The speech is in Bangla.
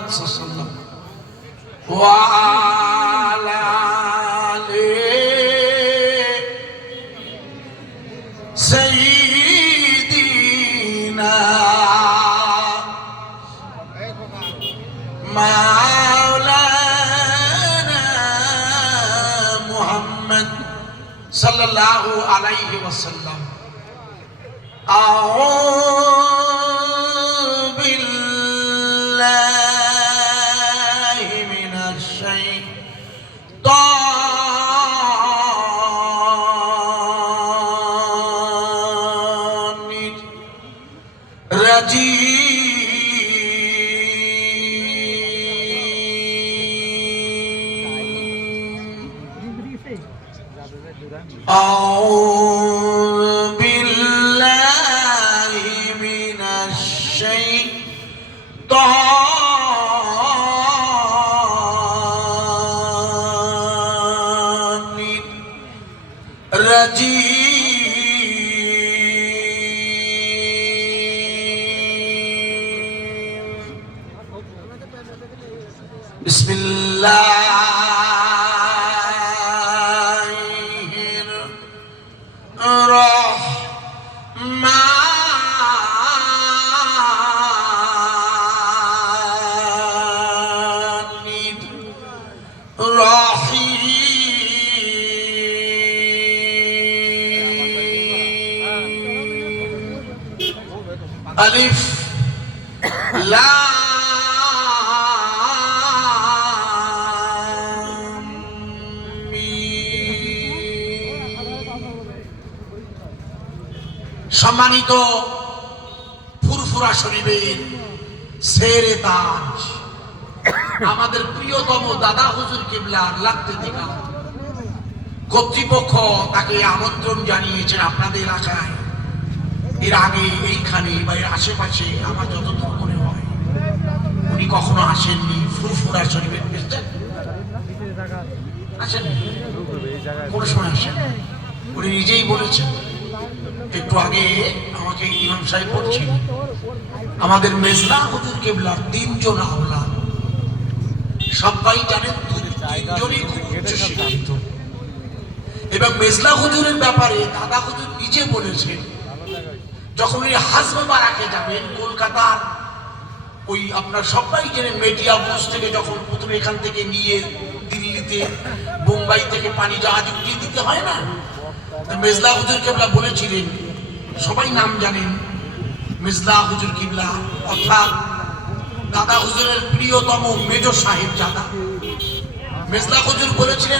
মুহাম্মদ সাল্লাল্লাহু ওয়া আলা আলি সাইয়্যিদিনা মাওলানা মুহাম্মদ সাল্লাল্লাহু আলাইহি ওয়াসাল্লাম। আউযু বিল্লাহি মিনাশ শাইতানির রাজীম। أعوذ بالله من الشيطان الرجيم. بسم الله ألف لام ميم। সম্মানিত ফুরফুরা শরীফের শেরে তাজ আমাদের প্রিয়তম দাদা হুজুর কিবলার লাগতে দিকা কর্তৃপক্ষ তাকে আমন্ত্রণ জানিয়েছেন আপনাদের এলাকায়। এর আগে এইখানে বা এর আশেপাশে আমার যতদূর মনে হয় উনি কখনো আসেননি। ফুরফুরা শরীফের আসেননি, কোন সময় আসেন। উনি নিজেই বলেছেন, একটু আগে আমাকে ইমাম সাহেব বলছিলেন আমাদের মেজলা হুজুর কিবলার 3 জন আওলাদ, সবাই জানেন 3 জনই খুব উচ্চ শিক্ষিত। এবং মেজলা হুজুরের ব্যাপারে দাদা হুজুর নিজে বলেছেন যখন উনি হাজ মোবারকে যাবেন কলকাতার ওই আপনার সবাই জানেন মেটিয়া বুস থেকে যখন প্রথমে এখান থেকে নিয়ে দিল্লিতে বোম্বাই থেকে পানি জাহাজ উঠিয়ে দিতে হয় না, মেজলা হুজুর কিবলা বলেছিলেন, সবাই নাম জানেন মেজলা হুজুর কিবলা অর্থাৎ দাদা হুজুরের প্রিয়তম মেজর সাহেব জাদা। মেজলা হুজুর বলেছিলেন